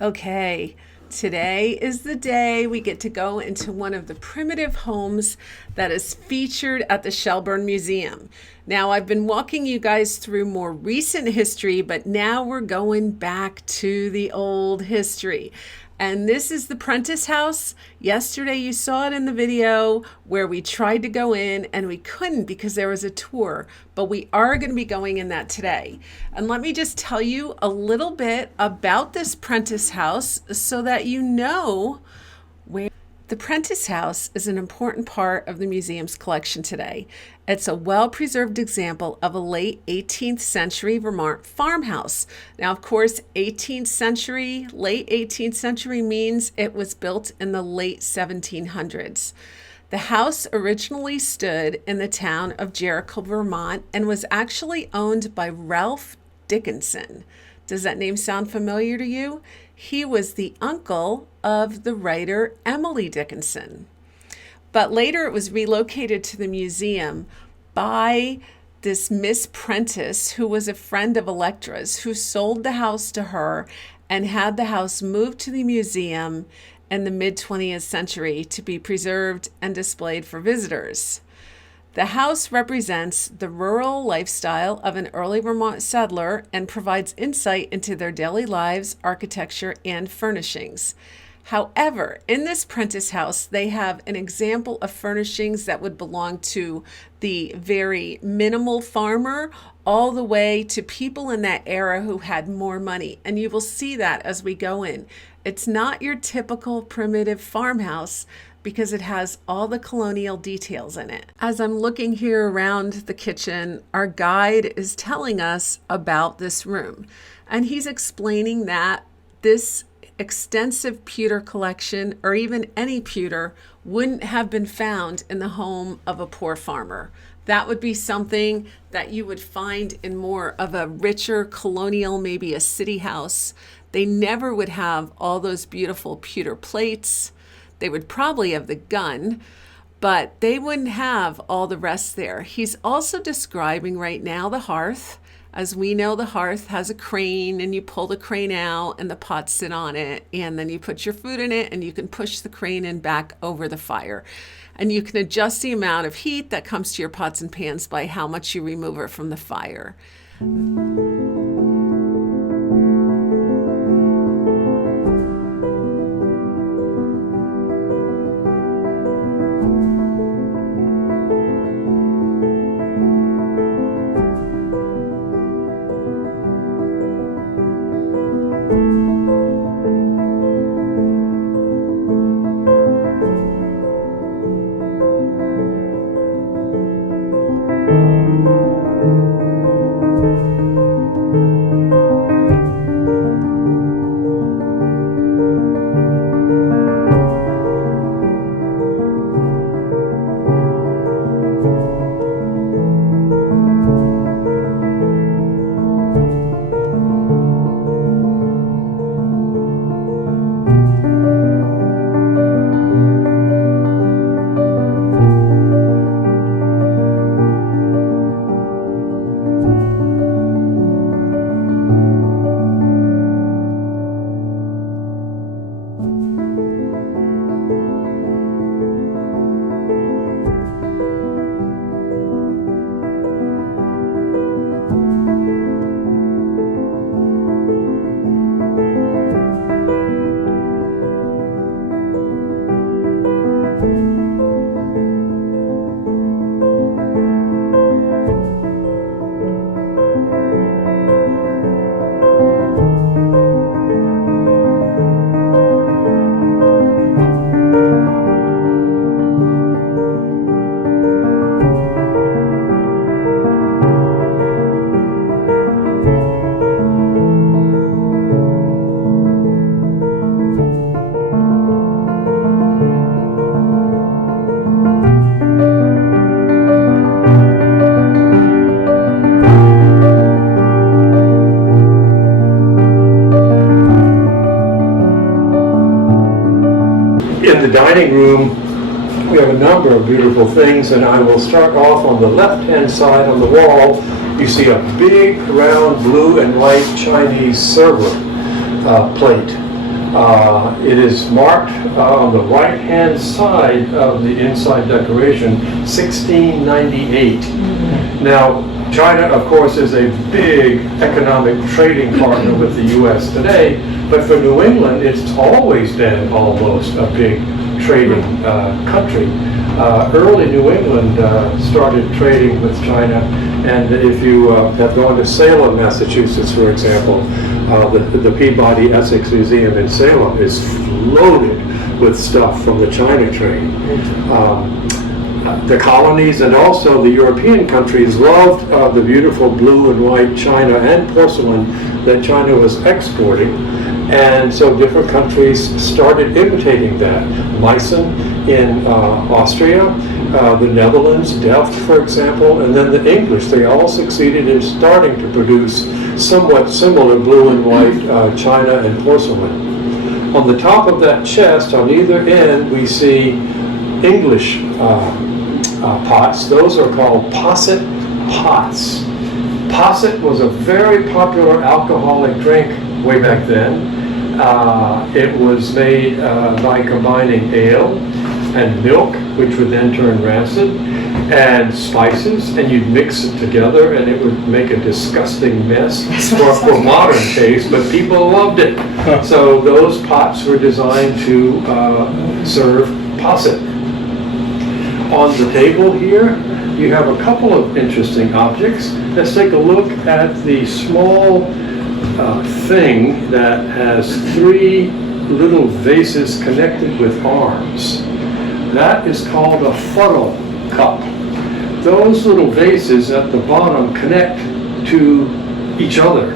Okay, today is the day we get to go into one of the primitive homes that is featured at the Shelburne Museum. Now, I've been walking you guys through more recent history, but now we're going back to the old history. And this is the Prentis house. Yesterday you saw it in the video where we tried to go in and we couldn't because there was a tour, but we are going to be going in that today. And let me just tell you a little bit about this Prentis house so that you know where. The Prentis house is an important part of the museum's collection today. It's a well-preserved example of a late 18th century Vermont farmhouse. Now, of course, 18th century, late 18th century means it was built in the late 1700s. The house originally stood in the town of Jericho, Vermont, and was actually owned by Ralph Dickinson. Does that name sound familiar to you? He was the uncle of the writer Emily Dickinson. But later it was relocated to the museum by this Miss Prentis, who was a friend of Electra's, who sold the house to her and had the house moved to the museum in the mid-20th century to be preserved and displayed for visitors. The house represents the rural lifestyle of an early Vermont settler and provides insight into their daily lives, architecture, and furnishings. However, in this Prentis house, they have an example of furnishings that would belong to the very minimal farmer all the way to people in that era who had more money. And you will see that as we go in. It's not your typical primitive farmhouse because it has all the colonial details in it. As I'm looking here around the kitchen, our guide is telling us about this room. And he's explaining that this extensive pewter collection, or even any pewter, wouldn't have been found in the home of a poor farmer. That would be something that you would find in more of a richer colonial, maybe a city house. They never would have all those beautiful pewter plates. They would probably have the gun, but they wouldn't have all the rest there. He's also describing right now the hearth. As we know, the hearth has a crane and you pull the crane out and the pots sit on it, and then you put your food in it and you can push the crane in back over the fire. And you can adjust the amount of heat that comes to your pots and pans by how much you remove it from the fire. In the dining room, we have a number of beautiful things, and I will start off on the left-hand side on the wall. You see a big, round, blue and white Chinese server plate. It is marked on the right-hand side of the inside decoration, 1698. Now, China, of course, is a big economic trading partner with the U.S. today, but for New England, it's always been almost a big trading country. Early New England started trading with China, and if you have gone to Salem, Massachusetts, for example, the Peabody Essex Museum in Salem is loaded with stuff from the China trade. The colonies and also the European countries loved the beautiful blue and white china and porcelain that China was exporting, and so different countries started imitating that. Meissen in Austria, the Netherlands, Delft, for example, and then the English. They all succeeded in starting to produce somewhat similar blue and white china and porcelain. On the top of that chest, on either end, we see English pots. Those are called posset pots. Posset was a very popular alcoholic drink way back then. It was made by combining ale and milk, which would then turn rancid, and spices, and you'd mix it together, and it would make a disgusting mess for modern taste, but people loved it. So those pots were designed to serve posset. On the table here, you have a couple of interesting objects. Let's take a look at the small thing that has three little vases connected with arms. That is called a funnel cup. Those little vases at the bottom connect to each other.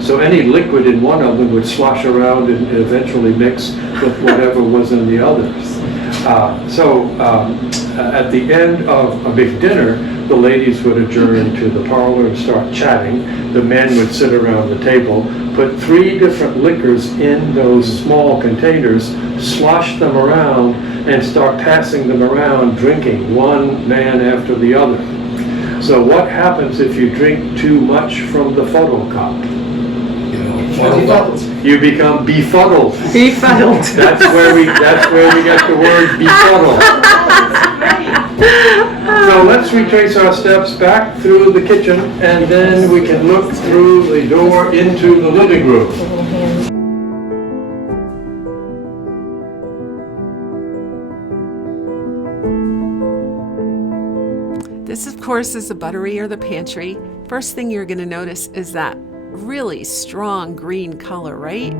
So any liquid in one of them would slosh around and eventually mix with whatever was in the others. At the end of a big dinner, the ladies would adjourn to the parlor and start chatting. The men would sit around the table, put three different liquors in those small containers, slosh them around, and start passing them around, drinking, one man after the other. So what happens if you drink too much from the funnel cup? You become befuddled. Befuddled. That's where we get the word befuddled. So let's retrace our steps back through the kitchen, and then we can look through the door into the living room. This, of course, is the buttery or the pantry. First thing you're going to notice is that really strong green color, right?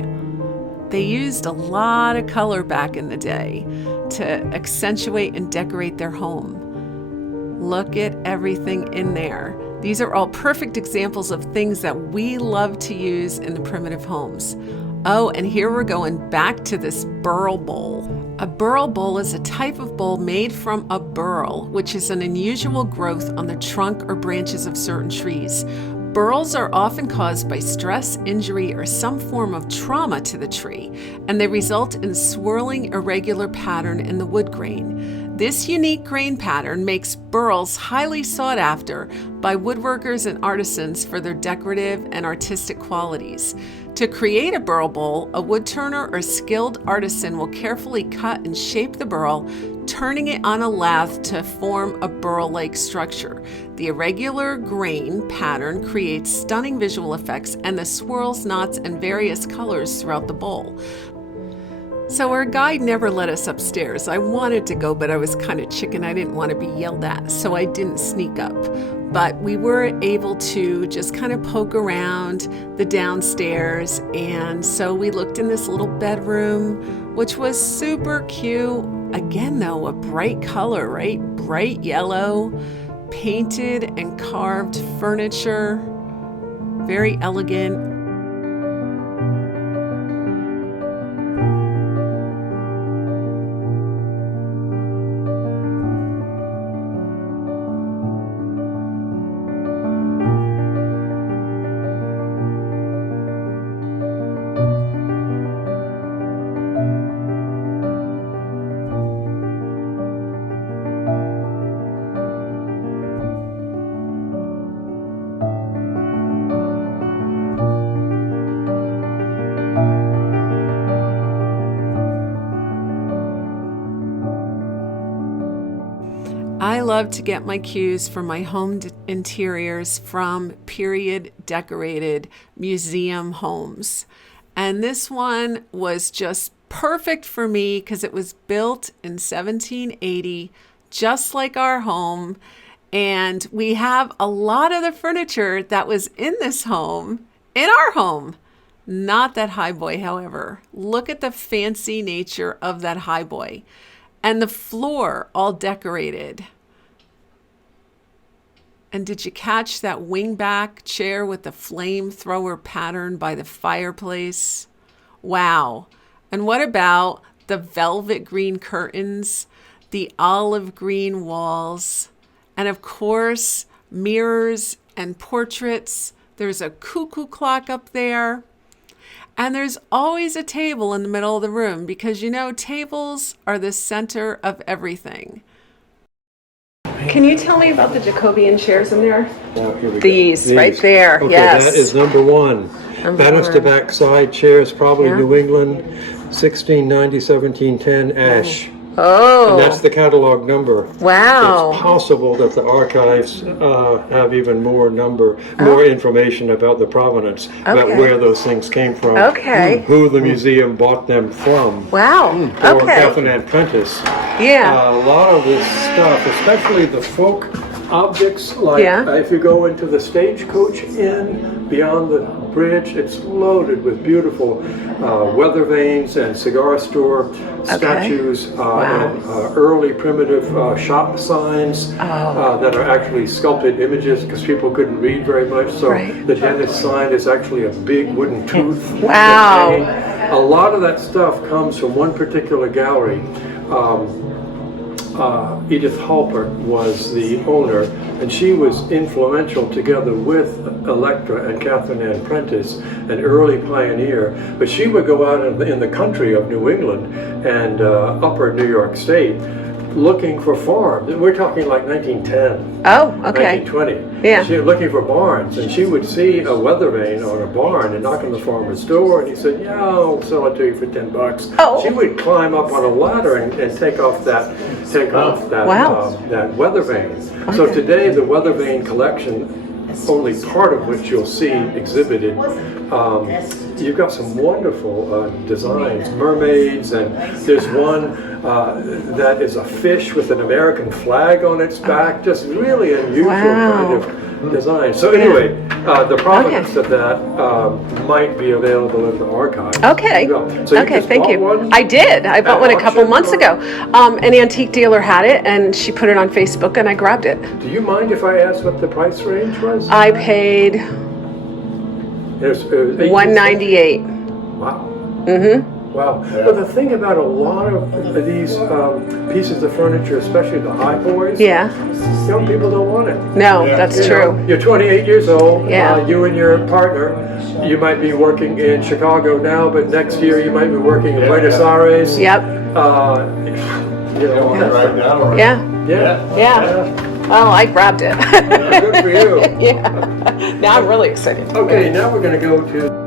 They used a lot of color back in the day to accentuate and decorate their home. Look at everything in there. These are all perfect examples of things that we love to use in the primitive homes. Oh, and here we're going back to this burl bowl. A burl bowl is a type of bowl made from a burl, which is an unusual growth on the trunk or branches of certain trees. Burls are often caused by stress, injury, or some form of trauma to the tree, and they result in swirling, irregular pattern in the wood grain. This unique grain pattern makes burls highly sought after by woodworkers and artisans for their decorative and artistic qualities. To create a burl bowl, a wood turner or skilled artisan will carefully cut and shape the burl, turning it on a lathe to form a burl-like structure. The irregular grain pattern creates stunning visual effects and the swirls, knots, and various colors throughout the bowl. So our guide never let us upstairs. I wanted to go, but I was kind of chicken. I didn't want to be yelled at, so I didn't sneak up. But we were able to just kind of poke around the downstairs, and so we looked in this little bedroom, which was super cute. Again, though, a bright color, right? Bright yellow, painted and carved furniture, very elegant. I love to get my cues for my home interiors from period decorated museum homes. And this one was just perfect for me because it was built in 1780, just like our home. And we have a lot of the furniture that was in this home in our home. Not that highboy, however. Look at the fancy nature of that highboy. And the floor all decorated. And did you catch that wingback chair with the flamethrower pattern by the fireplace? Wow. And what about the velvet green curtains, the olive green walls, and of course, mirrors and portraits. There's a cuckoo clock up there. And there's always a table in the middle of the room because, you know, tables are the center of everything. Can you tell me about the Jacobean chairs in there? Here we go. These right there, Okay, yes. that is number one. Banister back side chairs, probably Yeah. New England, 1690, 1710, ash. Oh, And that's the catalog number. wow. It's possible that the archives have even more information about the provenance, about Okay. where those things came from, Okay. who the museum bought them from. Wow, Or okay. Catherine and Prentis. Yeah. A lot of this stuff, especially the folk objects, like Yeah. if you go into the Stagecoach Inn beyond the bridge, it's loaded with beautiful weather vanes and cigar store statues and early primitive shop signs that are actually sculpted images because people couldn't read very much. So Right. the dentist sign is actually a big wooden tooth. Wow. that's hanging. A lot of that stuff comes from one particular gallery. Edith Halpert was the owner, and she was influential together with Electra and Catherine Ann Prentis, an early pioneer. But she would go out in the country of New England and upper New York State looking for farms. We're talking like 1910. Oh, okay. 1920. Yeah. She was looking for barns, and she would see a weather vane on a barn and knock on the farmer's door, and he said, "Yeah, I'll sell it to you for $10." Oh. She would climb up on a ladder and take off that Wow. that weather vane. So today the weather vane collection, only part of which you'll see exhibited. You've got some wonderful designs, mermaids, and there's one that is a fish with an American flag on its back, just really unusual kind of design. So anyway, the provenance of that might be available in the archive. Okay. So you Okay, just thank bought you. one? I did. I bought At one a couple auction, months or- ago. An antique dealer had it, and she put it on Facebook, and I grabbed it. Do you mind if I ask what the price range was? I paid It was 18 $198. Wow. Mm-hmm. Wow. Well, the thing about a lot of these pieces of furniture, especially the high boys, Yeah. young people don't want it. No, that's You know, true. you're 28 years old. Yeah. You and your partner, you might be working in Chicago now, but next year you might be working in Buenos Aires. Yep. You know, Right now, right? Yeah. yeah. Yeah. Well, I grabbed it. Good for you. Yeah. Now I'm really excited. Okay, now we're going to go to